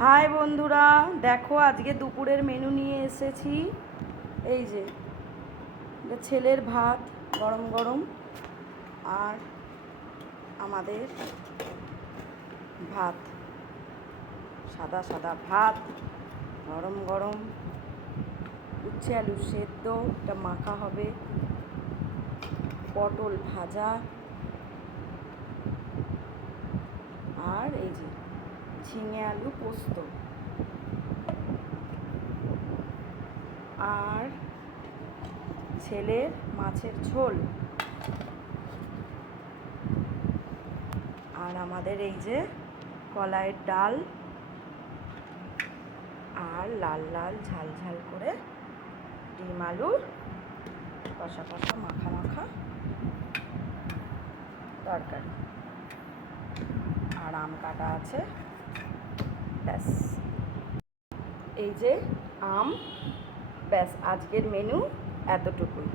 High বন্ধুরা, দেখো আজকে দুপুরের মেনু নিয়ে এসেছি। এই যে এটা ছেলের ভাত গরম গরম, আর আমাদের ভাত, সাদা সাদা ভাত গরম গরম, উচ্ছে আলু সেদ্ধ, এটা মাখা হবে, পটল ভাজা, আর এই যে ঝিঙে আলু পোস্ত, আর ছেলের মাছের ঝোল, আর আমাদের এই যে কলাইয়ের ডাল, আর লাল লাল ঝাল ঝাল করে ডিম আলুর কষা কষা মাখা মাখা তরকারি, আর আম কাটা আছে। ব্যাস, এই যে আম, ব্যাস আজকের মেনু এতটুকুই।